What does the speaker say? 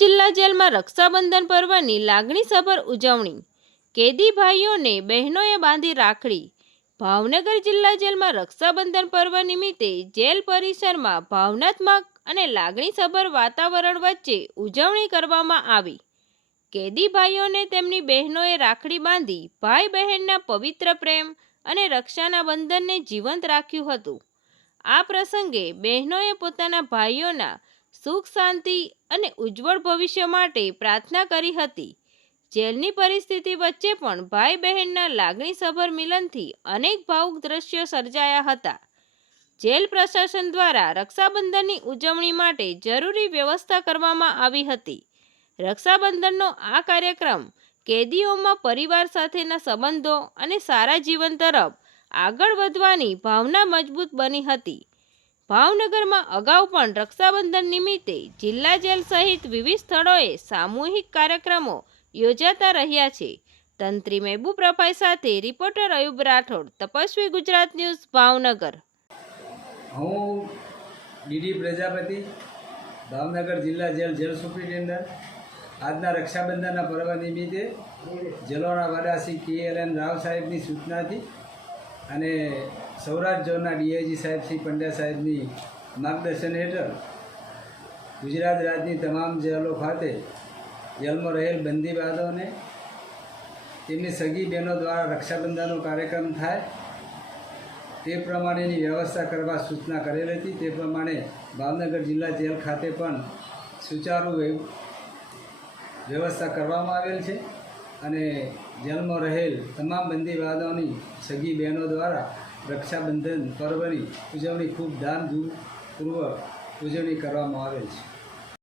જિલ્લા જેલમાં રક્ષાબંધન પર્વની લાગણીસભર ઉજવણી. કેદી ભાઈઓને બહેનોએ બાંધી રાખડી. ભાવનગર જિલ્લા જેલમાં રક્ષાબંધન પર્વ નિમિત્તે જેલ પરિસરમાં ભાવનાત્મક અને લાગણીસભર વાતાવરણ વચ્ચે ઉજવણી કરવામાં આવી. કેદી ભાઈઓને તેમની બહેનોએ રાખડી બાંધી ભાઈ બહેનના પવિત્ર પ્રેમ અને રક્ષાના બંધનને જીવંત રાખ્યું હતું. આ પ્રસંગે બહેનોએ પોતાના ભાઈઓના સુખ શાંતિ અને ઉજ્જવળ ભવિષ્ય માટે પ્રાર્થના કરી હતી. જેલની પરિસ્થિતિ વચ્ચે પણ ભાઈ બહેનના લાગણીસભર મિલનથી અનેક ભાવુક દ્રશ્યો સર્જાયા હતા. જેલ પ્રશાસન દ્વારા રક્ષાબંધનની ઉજવણી માટે જરૂરી વ્યવસ્થા કરવામાં આવી હતી. રક્ષાબંધનનો આ કાર્યક્રમ કેદીઓમાં પરિવાર સાથેના સંબંધો અને સારા જીવન તરફ આગળ વધવાની ભાવના મજબૂત બની હતી. ભાવનગરમાં અગાઉ પણ રક્ષાબંધન નિમિત્તે જિલ્લા જેલ સહિત વિવિધ સ્થળોએ સામૂહિક કાર્યક્રમો યોજાતા રહ્યા છે. તંત્રી મહેબૂબ રફાઈ સાથે રિપોર્ટર અયુબ રાઠોડ, તપસ્વી ગુજરાત ન્યૂઝ, ભાવનગર. હું ડીડી પ્રજાપતિ, ભાવનગર જિલ્લા જેલ સુપ્રિન્ટેન્ડન્ટ. આજના રક્ષાબંધનના પર્વ નિમિત્તે જેલોના વડા શ્રી KLN રાવ સાહેબની સૂચનાથી અને સૌરાષ્ટ્ર ઝોનના DIG સાહેબ શ્રી પંડ્યા સાહેબની માર્ગદર્શન હેઠળ ગુજરાત રાજ્યની તમામ જેલો ખાતે જેલમાં રહેલ બંદીવાદોને તેમની સગી બહેનો દ્વારા રક્ષાબંધનનો કાર્યક્રમ થાય તે પ્રમાણેની વ્યવસ્થા કરવા સૂચના કરેલ હતી. તે પ્રમાણે ભાવનગર જિલ્લા જેલ ખાતે પણ સુચારુ વ્યવસ્થા કરવામાં આવેલ છે અને જેલમાં રહેલ તમામ બંદીવાદોની સગી બહેનો દ્વારા રક્ષાબંધન પર્વની ઉજવણી ખૂબ ધામધૂમપૂર્વક ઉજવણી કરવામાં આવેલ છે.